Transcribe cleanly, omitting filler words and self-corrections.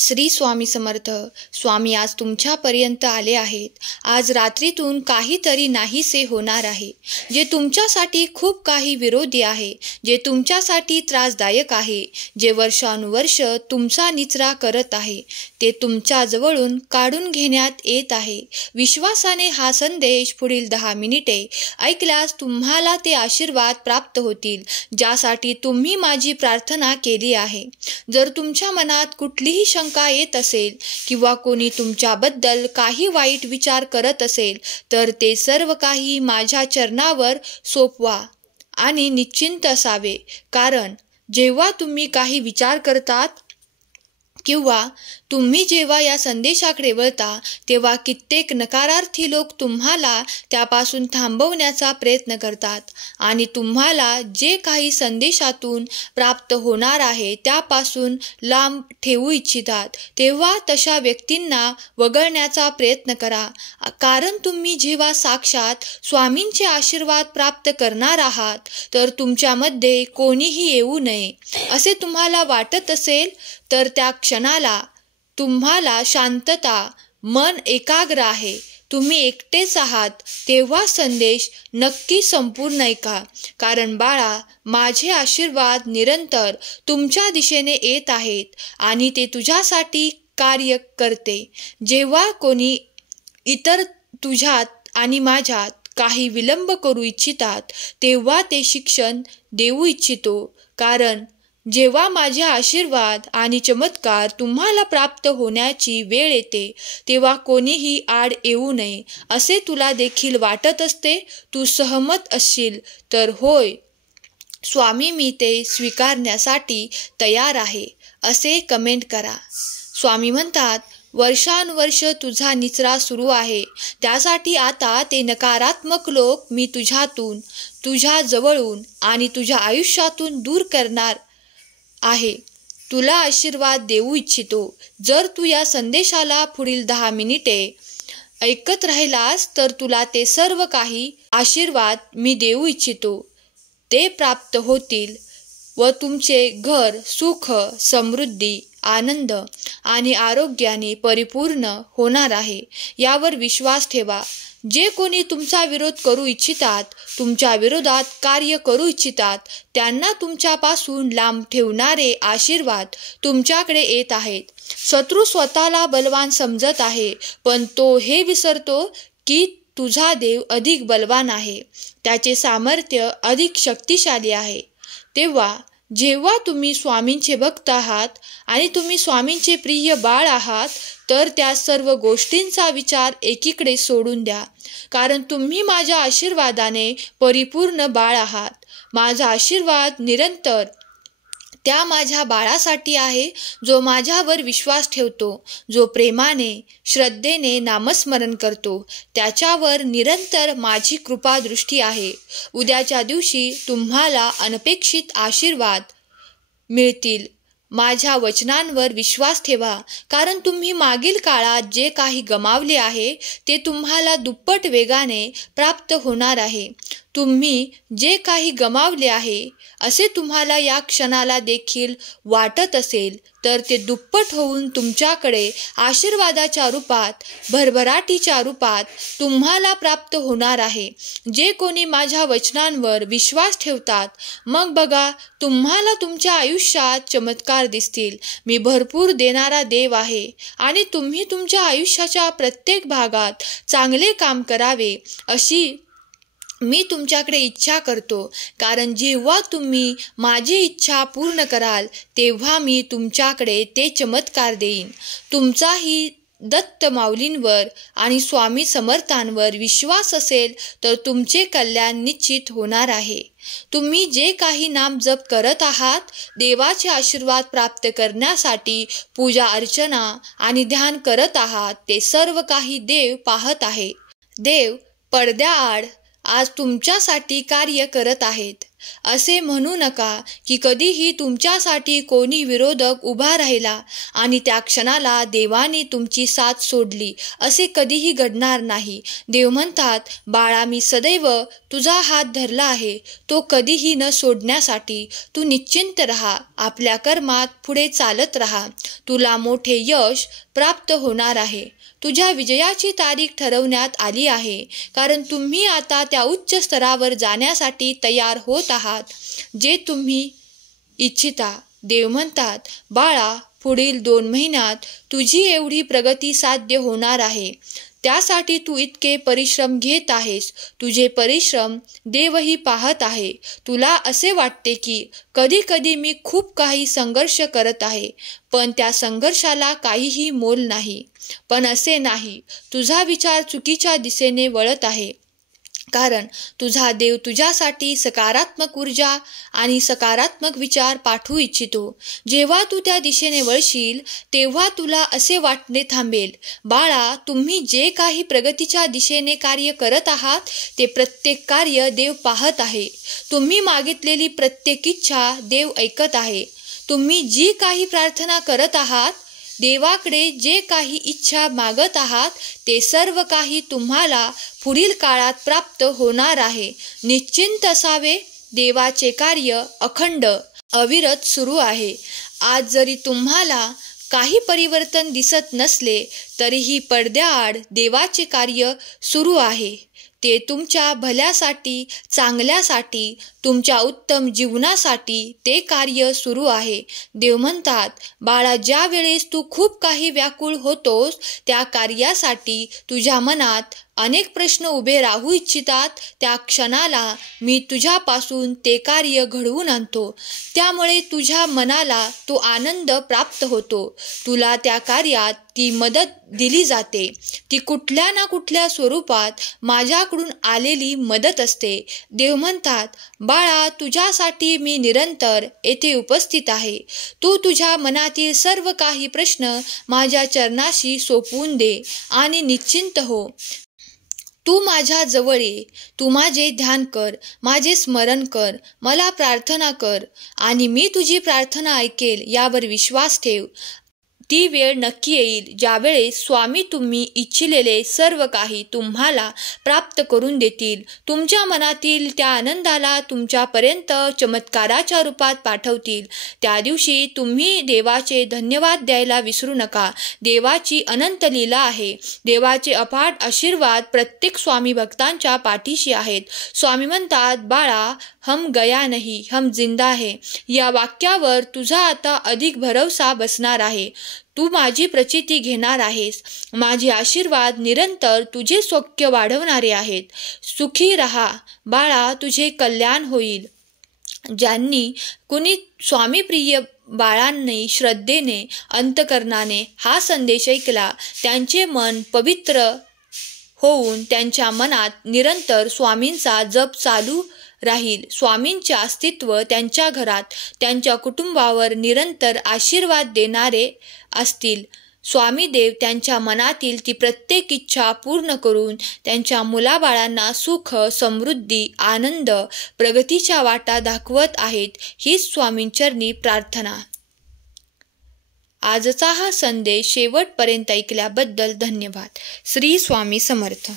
श्री स्वामी समर्थ. स्वामी आज तुमच्यापर्यंत आले आहेत. आज रात्रीतून काहीतरी नाहीसे होणार आहे, जे तुमच्यासाठी खूप काही विरोधी आहे, जे तुमच्यासाठी त्रासदायक आहे, जे वर्षानुवर्ष तुमचा निचरा करत आहे, ते तुमच्या जवळून काढून घेण्यात येत आहे. विश्वासाने हा संदेश पुढील 10 मिनिटे ऐकल्यास तुम्हाला ते आशीर्वाद प्राप्त होतील, ज्यासाठी तुम्ही माझी प्रार्थना केली आहे. जर तुमच्या मनात कुठलीही शंका येत असेल किंवा कोणी तुमच्याबद्दल काही वाईट विचार करत असेल, तर ते सर्व काही माझ्या चरणावर सोपवा आणि निश्चिंत असावे. कारण जेव्हा तुम्ही काही विचार करतात किंवा तुम्ही जेव्हा या संदेशाकडे वळता, तेव्हा कित्येक नकारार्थी लोक तुम्हाला त्यापासून थांबवण्याचा प्रयत्न करतात आणि तुम्हाला जे काही संदेशातून प्राप्त होणार आहे त्यापासून लांब ठेवू इच्छितात. तेव्हा तशा व्यक्तींना वगळण्याचा प्रयत्न करा. कारण तुम्ही जेव्हा साक्षात स्वामींचे आशीर्वाद प्राप्त करणार आहात, तर तुमच्यामध्ये कोणीही येऊ नये असे तुम्हाला वाटत असेल, तर त्या क्षणाला तुम्हाला शांतता, मन एकाग्र आहे, तुम्ही एकटेच आहात, तेव्हा संदेश नक्की संपूर्ण ऐका. कारण बाळा, माझे आशीर्वाद निरंतर तुमच्या दिशेने येत आहेत आणि ते तुझ्यासाठी कार्य करते. जेव्हा कोणी इतर तुझ्यात आणि माझ्यात काही विलंब करू इच्छितात, तेव्हा ते शिक्षण देऊ इच्छितो. कारण जेव्हा माझे आशीर्वाद आणि चमत्कार तुम्हाला प्राप्त होण्याची वेळ येते, तेव्हा कोणीही आड येऊ नये असे तुला देखील वाटत असते. तू सहमत असशील तर होय स्वामी, मी ते स्वीकारण्यासाठी तयार आहे असे कमेंट करा. स्वामी म्हणतात, वर्षानुवर्ष तुझा निचरा सुरू आहे, त्यासाठी आता ते नकारात्मक लोक मी तुझ्यातून, तुझ्या जवळून आणि तुझ्या आयुष्यातून दूर करणार आहे. तुला आशीर्वाद देऊ इच्छितो. जर तू या संदेशाला पुढील 10 मिनिटे ऐकत राहिलास, तर तुला ते सर्व काही आशीर्वाद मी देऊ इच्छितो ते प्राप्त होतील व तुमचे घर सुख, समृद्धी, आनंद आणि आरोग्याने परिपूर्ण होणार आहे. यावर विश्वास ठेवा. जे कोणी तुमचा विरोध करू इच्छितात, तुमच्या विरोधात कार्य करू इच्छितात, त्यांना तुमच्यापासून लांब ठेवणारे आशीर्वाद तुमच्याकडे येत आहेत. शत्रू स्वतःला बलवान समजत आहे, पण तो हे विसरतो की तुझा देव अधिक बलवान आहे, त्याचे सामर्थ्य अधिक शक्तिशाली आहे. तेव्हा जेव्हा तुम्ही स्वामींचे भक्त आहात आणि तुम्ही स्वामींचे प्रिय बाळ आहात, तर त्या सर्व गोष्टींचा विचार एकीकडे सोडून द्या. कारण तुम्ही माझ्या आशीर्वादाने परिपूर्ण बाळ आहात. माझा आशीर्वाद निरंतर त्या माझ्या बाळासाठी आहे, जो माझ्यावर विश्वास ठेवतो, जो प्रेमाने, श्रद्धेने नामस्मरण करतो. त्याच्यावर निरंतर माझी कृपादृष्टी आहे. उद्याच्या दिवशी तुम्हाला अनपेक्षित आशीर्वाद मिळतील. माझ्या वचनांवर विश्वास ठेवा. कारण तुम्ही मागील काळात जे काही गमावले आहे, ते तुम्हाला दुप्पट वेगाने प्राप्त होणार आहे. तुम्ही जे काही गमावले आहे असे तुम्हाला या क्षणाला देखील वाटत असेल, तर ते दुप्पट होऊन तुमच्याकडे आशीर्वादाच्या रूपात, भरभराटीच्या रूपात तुम्हाला प्राप्त होणार आहे. जे कोणी माझ्या वचनांवर विश्वास ठेवतात, मग बघा तुम्हाला तुमच्या आयुष्यात चमत्कार दिसतील. मी भरपूर देणारा देव आहे आणि तुम्ही तुमच्या आयुष्याच्या प्रत्येक भागात चांगले काम करावे अशी मी तुमच्याकडे इच्छा करतो. कारण जेव्हा तुम्ही माझी इच्छा पूर्ण कराल, तेव्हा मी तुमच्याकडे ते चमत्कार देईन. तुमचाही दत्त माऊलींवर आणि स्वामी समर्थांवर विश्वास असेल, तर तुमचे कल्याण निश्चित होणार आहे. तुम्ही जे काही नाम जप करत आहात, देवाचे आशीर्वाद प्राप्त करण्यासाठी पूजा अर्चना आणि ध्यान करत आहात, ते सर्व काही देव पाहत आहे. देव पडद्याआड आज तुमच्यासाठी कार्य करत आहेत. असे म्हणू नका की कधीही तुमच्यासाठी कोणी विरोधक उभा राहिला आणि त्या क्षणाला देवाने तुमची साथ सोडली, असे कधीही घडणार नाही. देव म्हणतात, बाळा, मी सदैव तुझा हात धरला आहे, तो कधीही न सोडण्यासाठी. तू निश्चिंत राहा, आपल्या कर्मात पुढे चालत राहा. तुला मोठे यश प्राप्त होणार आहे. तुझ्या विजयाची तारीख ठरवण्यात आली आहे, कारण तुम्ही आता त्या उच्च स्तरावर जाण्यासाठी तयार होत आहात जे तुम्ही इच्छिता. देव म्हणतात, बाळा, पुढील 2 महिन्यात तुझी एवढी प्रगती साध्य होणार आहे. त्यासाठी तू इतके परिश्रम घेत आहेस. तुझे परिश्रम देवही पाहत आहे. तुला असे वाटते की कधी कधी मी खूप काही संघर्ष करत आहे, पण त्या संघर्षाला काहीही मोल नाही. पण असे नाही. तुझा विचार चुकीच्या दिशेने वळत आहे, कारण तुझा देव तुझ्यासाठी सकारात्मक ऊर्जा आणि सकारात्मक विचार पाठवू इच्छितो. जेव्हा तू त्या दिशेने वळशील तेव्हा तुला असे वाटणे थांबेल. बाळा, तुम्ही जे काही प्रगतीच्या दिशेने कार्य करत आहात ते प्रत्येक कार्य देव पाहत आहे. तुम्ही मागितलेली प्रत्येक इच्छा देव ऐकत आहे. तुम्ही जी काही प्रार्थना करत आहात, देवाकडे जे काही इच्छा मागत आहात, ते सर्व काही तुम्हाला पुढील काळात प्राप्त होणार आहे. निश्चिंत असावे. देवाचे कार्य अखंड अविरत सुरू आहे. आज जरी तुम्हाला काही परिवर्तन दिसत नसले तरीही पडद्याआड देवाचे कार्य सुरू आहे. ते तुमच्या भल्यासाठी, चांगल्यासाठी, तुमच्या उत्तम जीवनासाठी ते कार्य सुरू आहे. देव म्हणतात, बाळा, ज्या वेळेस तू खूप काही व्याकुळ होतोस, त्या कार्यासाठी तुझ्या मनात अनेक प्रश्न उभे राहू इच्छितात, त्या क्षणाला मी तुझ्यापासून ते कार्य घडवून आणतो. त्यामुळे तुझ्या मनाला तो आनंद प्राप्त होतो. तुला त्या कार्यात ती मदत दिली जाते. ती कुठल्या ना कुठल्या स्वरूपात माझ्याकडून आलेली मदत असते. देव म्हणतात, बाळा, तुझ्यासाठी मी निरंतर येथे उपस्थित आहे. तू तुझ्या मनातील सर्व काही प्रश्न माझ्या चरणाशी सोपवून दे आणि निश्चिंत हो. तू माझ्या जवळ ये. तू माझे ध्यान कर, माझे स्मरण कर, मला प्रार्थना कर आणि मी तुझी प्रार्थना ऐकेल यावर विश्वास ठेव. ती वेळ नक्की येईल ज्यावेळेस स्वामी तुम्ही इच्छिलेले सर्व काही तुम्हाला प्राप्त करून देतील. तुमच्या मनातील त्या आनंदाला तुमच्यापर्यंत चमत्काराच्या रूपात पाठवतील. त्या दिवशी तुम्ही देवाचे धन्यवाद द्यायला विसरू नका. देवाची अनंत लीला आहे. देवाचे अफाट आशीर्वाद प्रत्येक स्वामी भक्तांच्या पाठीशी आहेत. स्वामी म्हणतात, बाळा, हम गया नहीं, हम जिंदा है. या वाक्यावर तुझा आता अधिक भरवसा बसणार आहे. तू माझी प्रचिती घेणार आहेस. माझे आशीर्वाद निरंतर तुझे सौख्य वाढवणारे आहेत. सुखी रहा बाळा, तुझे कल्याण होईल. ज्यांनी कुणी स्वामीप्रिय बाळांनी श्रद्धेने, अंतकरणाने हा संदेश ऐकला, त्यांचे मन पवित्र होऊन त्यांच्या मनात निरंतर स्वामींचा जप चालू राहील. स्वामींचे अस्तित्व त्यांच्या घरात, त्यांच्या कुटुंबावर निरंतर आशीर्वाद देणारे असतील. स्वामीदेव त्यांच्या मनातील ती प्रत्येक इच्छा पूर्ण करून त्यांच्या मुलाबाळांना सुख, समृद्धी, आनंद, प्रगतीच्या वाटा दाखवत आहेत. हीच स्वामींचरणी प्रार्थना. आजचा हा संदेश शेवटपर्यंत ऐकल्याबद्दल धन्यवाद. श्री स्वामी समर्थ.